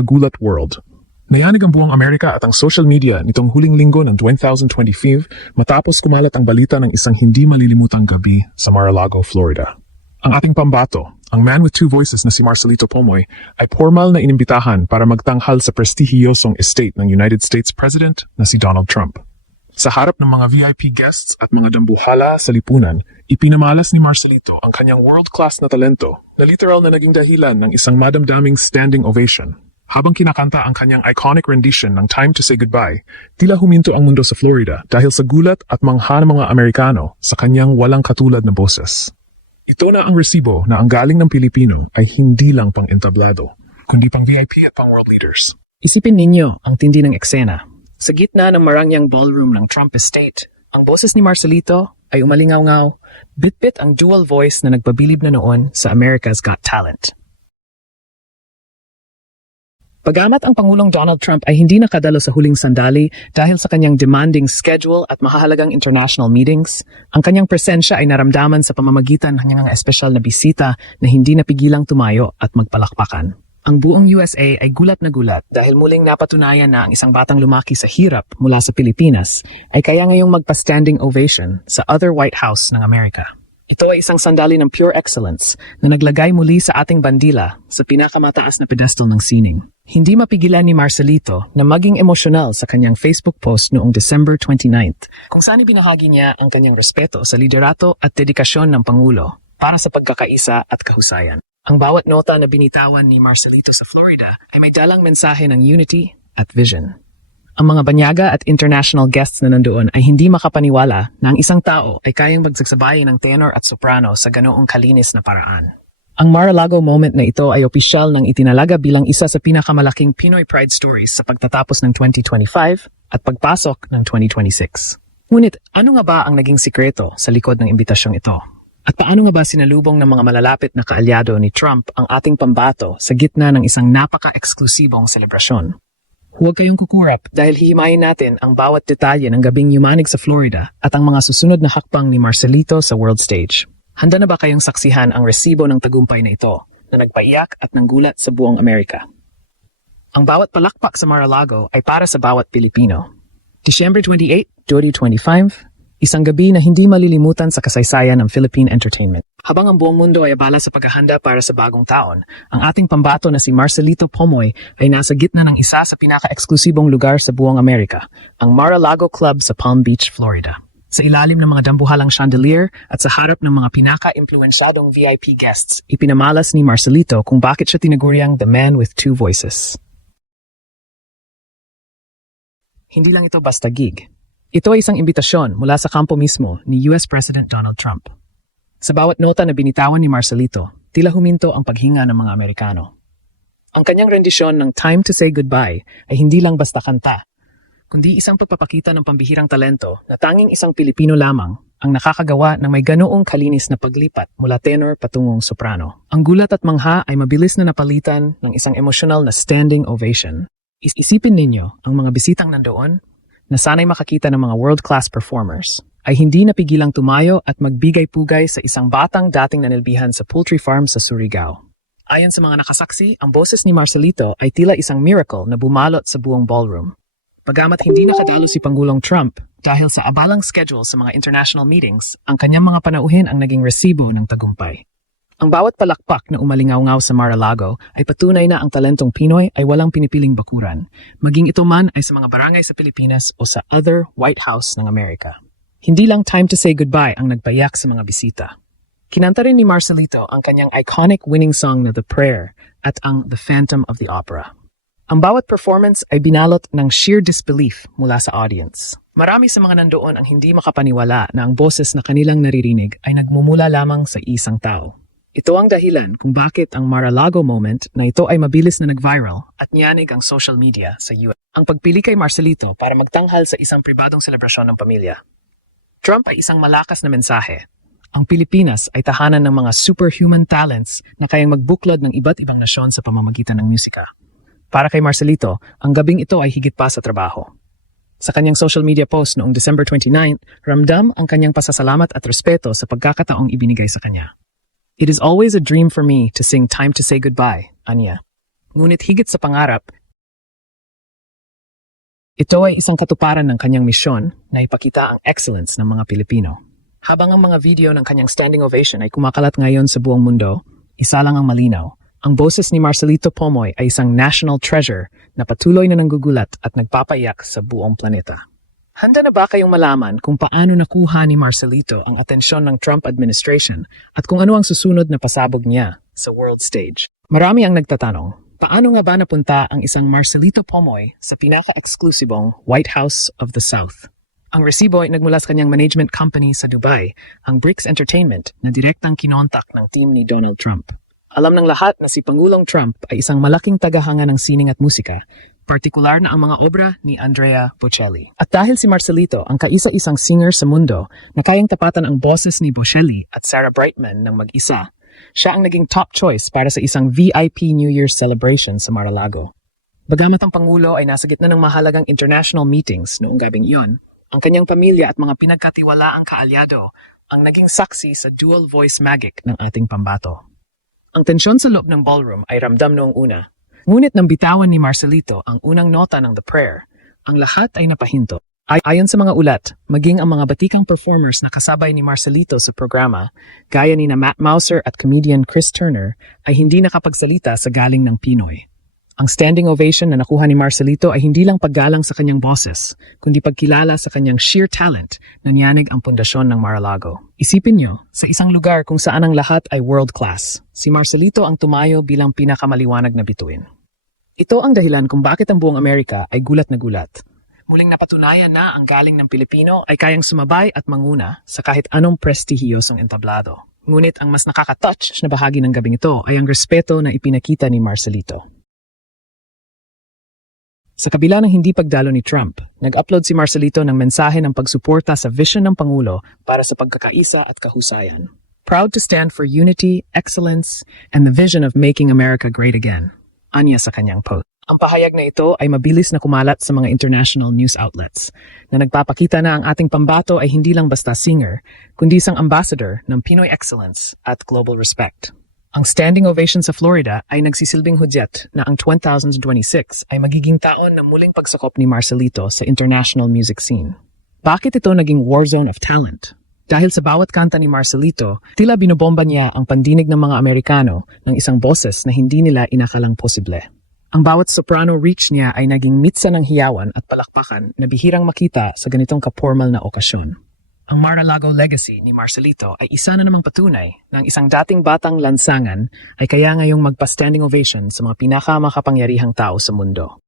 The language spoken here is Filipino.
kagulat world. Nayanig ang buong Amerika at ang social media nitong huling linggo ng 2025 matapos kumalat ang balita ng isang hindi malilimutang gabi sa Mar-a-Lago, Florida. Ang ating pambato, ang man with two voices na si Marcelito Pomoy, ay formal na inimbitahan para magtanghal sa prestihiyosong estate ng United States President na si Donald Trump. Sa harap ng mga VIP guests at mga dambuhala sa lipunan, ipinamalas ni Marcelito ang kanyang world-class na talento na literal na naging dahilan ng isang madamdaming standing ovation. Habang kinakanta ang kanyang iconic rendition ng Time to Say Goodbye, tila huminto ang mundo sa Florida dahil sa gulat at mangha ng mga Amerikano sa kanyang walang katulad na boses. Ito na ang resibo na ang galing ng Pilipino ay hindi lang pang entablado, kundi pang VIP at pang world leaders. Isipin ninyo ang tindi ng eksena. Sa gitna ng marangyang ballroom ng Trump Estate, ang boses ni Marcelito ay umalingaw-ngaw, bit-bit ang dual voice na nagpabilib na noon sa America's Got Talent. Pagamat ang Pangulong Donald Trump ay hindi nakadalo sa huling sandali dahil sa kanyang demanding schedule at mahahalagang international meetings, ang kanyang presensya ay naramdaman sa pamamagitan ng kanyang espesyal na bisita na hindi napigilang tumayo at magpalakpakan. Ang buong USA ay gulat na gulat dahil muling napatunayan na ang isang batang lumaki sa hirap mula sa Pilipinas ay kaya ngayong magpa-standing ovation sa other White House ng Amerika. Ito ay isang sandali ng pure excellence na naglagay muli sa ating bandila sa pinakamataas na pedestal ng sining. Hindi mapigilan ni Marcelito na maging emosyonal sa kanyang Facebook post noong December 29th, kung saan ibinahagi niya ang kanyang respeto sa liderato at dedikasyon ng Pangulo para sa pagkakaisa at kahusayan. Ang bawat nota na binitawan ni Marcelito sa Florida ay may dalang mensahe ng unity at vision. Ang mga banyaga at international guests na nandoon ay hindi makapaniwala na ang isang tao ay kayang magsagsabayan ng tenor at soprano sa ganoong kalinis na paraan. Ang Mar-a-Lago moment na ito ay opisyal ng itinalaga bilang isa sa pinakamalaking Pinoy Pride stories sa pagtatapos ng 2025 at pagpasok ng 2026. Ngunit ano nga ba ang naging sikreto sa likod ng imbitasyong ito? At paano nga ba sinalubong ng mga malalapit na kaalyado ni Trump ang ating pambato sa gitna ng isang napaka-eksklusibong selebrasyon? Huwag kayong kukurap dahil hihimayin natin ang bawat detalye ng gabing yumanig sa Florida at ang mga susunod na hakbang ni Marcelito sa world stage. Handa na ba kayong saksihan ang resibo ng tagumpay na ito na nagpaiyak at nanggulat sa buong Amerika? Ang bawat palakpak sa Mar-a-Lago ay para sa bawat Pilipino. December 28, 2025, isang gabi na hindi malilimutan sa kasaysayan ng Philippine entertainment. Habang ang buong mundo ay abala sa paghahanda para sa bagong taon, ang ating pambato na si Marcelito Pomoy ay nasa gitna ng isa sa pinaka-eksklusibong lugar sa buong Amerika, ang Mar-a-Lago Club sa Palm Beach, Florida. Sa ilalim ng mga dambuhalang chandelier at sa harap ng mga pinaka-impluensyadong VIP guests, ipinamalas ni Marcelito kung bakit siya tinaguriang the man with two voices. Hindi lang ito basta gig. Ito ay isang imbitasyon mula sa kampo mismo ni US President Donald Trump. Sa bawat nota na binitawan ni Marcelito, tila huminto ang paghinga ng mga Amerikano. Ang kanyang rendisyon ng Time to Say Goodbye ay hindi lang basta kanta, kundi isang pagpapakita ng pambihirang talento na tanging isang Pilipino lamang ang nakakagawa ng may ganoong kalinis na paglipat mula tenor patungong soprano. Ang gulat at mangha ay mabilis na napalitan ng isang emosyonal na standing ovation. Isipin ninyo ang mga bisitang nandoon na sana'y makakita ng mga world-class performers, ay hindi napigilang tumayo at magbigay-pugay sa isang batang dating nanilbihan sa poultry farm sa Surigao. Ayon sa mga nakasaksi, ang boses ni Marcelito ay tila isang miracle na bumalot sa buong ballroom. Pagamat hindi nakadalo si Pangulong Trump dahil sa abalang schedule sa mga international meetings, ang kanyang mga panauhin ang naging resibo ng tagumpay. Ang bawat palakpak na umalingaw-ngaw sa Mar-a-Lago ay patunay na ang talentong Pinoy ay walang pinipiling bakuran, maging ito man ay sa mga barangay sa Pilipinas o sa other White House ng Amerika. Hindi lang Time to Say Goodbye ang nagpayak sa mga bisita. Kinanta rin ni Marcelito ang kanyang iconic winning song na The Prayer at ang The Phantom of the Opera. Ang bawat performance ay binalot ng sheer disbelief mula sa audience. Marami sa mga nandoon ang hindi makapaniwala na ang boses na kanilang naririnig ay nagmumula lamang sa isang tao. Ito ang dahilan kung bakit ang Mar-a-Lago moment na ito ay mabilis na nag-viral at niyanig ang social media sa US. Ang pagpili kay Marcelito para magtanghal sa isang pribadong selebrasyon ng pamilya. Trump ay isang malakas na mensahe. Ang Pilipinas ay tahanan ng mga superhuman talents na kayang magbuklod ng iba't ibang nasyon sa pamamagitan ng musika. Para kay Marcelito, ang gabing ito ay higit pa sa trabaho. Sa kanyang social media post noong December 29, ramdam ang kanyang pasasalamat at respeto sa pagkakataong ibinigay sa kanya. It is always a dream for me to sing Time to Say Goodbye, anya. Ngunit higit sa pangarap, ito ay isang katuparan ng kanyang misyon na ipakita ang excellence ng mga Pilipino. Habang ang mga video ng kanyang standing ovation ay kumakalat ngayon sa buong mundo, isa lang ang malinaw. Ang boses ni Marcelito Pomoy ay isang national treasure na patuloy na nanggugulat at nagpapayak sa buong planeta. Handa na ba kayong malaman kung paano nakuha ni Marcelito ang atensyon ng Trump administration at kung ano ang susunod na pasabog niya sa world stage? Marami ang nagtatanong, paano nga ba napunta ang isang Marcelito Pomoy sa pinaka-eksklusibong White House of the South? Ang resibo ay nagmula sa kanyang management company sa Dubai, ang Bricks Entertainment, na direktang kinontak ng team ni Donald Trump. Alam ng lahat na si Pangulong Trump ay isang malaking tagahanga ng sining at musika, partikular na ang mga obra ni Andrea Bocelli. At dahil si Marcelito ang kaisa-isang singer sa mundo na kayang tapatan ang boses ni Bocelli at Sarah Brightman ng mag-isa, siya ang naging top choice para sa isang VIP New Year's celebration sa Mar-a-Lago. Bagamat ang Pangulo ay nasa gitna ng mahalagang international meetings noong gabing iyon, ang kanyang pamilya at mga pinagkatiwalaang kaalyado ang naging saksi sa dual voice magic ng ating pambato. Ang tensyon sa loob ng ballroom ay ramdam noong una, ngunit nang bitawan ni Marcelito ang unang nota ng The Prayer, ang lahat ay napahinto. Ayon sa mga ulat, maging ang mga batikang performers na kasabay ni Marcelito sa programa, gaya ni na Matt Mauser at comedian Chris Turner, ay hindi nakapagsalita sa galing ng Pinoy. Ang standing ovation na nakuha ni Marcelito ay hindi lang paggalang sa kanyang boses, kundi pagkilala sa kanyang sheer talent na niyanig ang pundasyon ng Mar-a-Lago. Isipin niyo, sa isang lugar kung saan ang lahat ay world class, si Marcelito ang tumayo bilang pinakamaliwanag na bituin. Ito ang dahilan kung bakit ang buong Amerika ay gulat na gulat. Muling napatunayan na ang galing ng Pilipino ay kayang sumabay at manguna sa kahit anong prestihiyosong entablado. Ngunit ang mas nakaka-touch na bahagi ng gabing ito ay ang respeto na ipinakita ni Marcelito. Sa kabila ng hindi pagdalo ni Trump, nag-upload si Marcelito ng mensahe ng pagsuporta sa vision ng Pangulo para sa pagkakaisa at kahusayan. Proud to stand for unity, excellence, and the vision of making America great again. Anya sa kanyang post. Ang pahayag na ito ay mabilis na kumalat sa mga international news outlets na nagpapakita na ang ating pambato ay hindi lang basta singer, kundi isang ambassador ng Pinoy excellence at global respect. Ang standing ovation sa Florida ay nagsisilbing hudyat na ang 2026 ay magiging taon ng muling pagsakop ni Marcelito sa international music scene. Bakit ito naging war zone of talent? Dahil sa bawat kanta ni Marcelito, tila binobomba niya ang pandinig ng mga Amerikano ng isang boses na hindi nila inakalang posible. Ang bawat soprano reach niya ay naging mitsa ng hiyawan at palakpakan na bihirang makita sa ganitong kapormal na okasyon. Ang Mar-a-Lago legacy ni Marcelito ay isa na namang patunay na ang isang dating batang lansangan ay kaya ngayong magpa-standing ovation sa mga pinakamakapangyarihang tao sa mundo.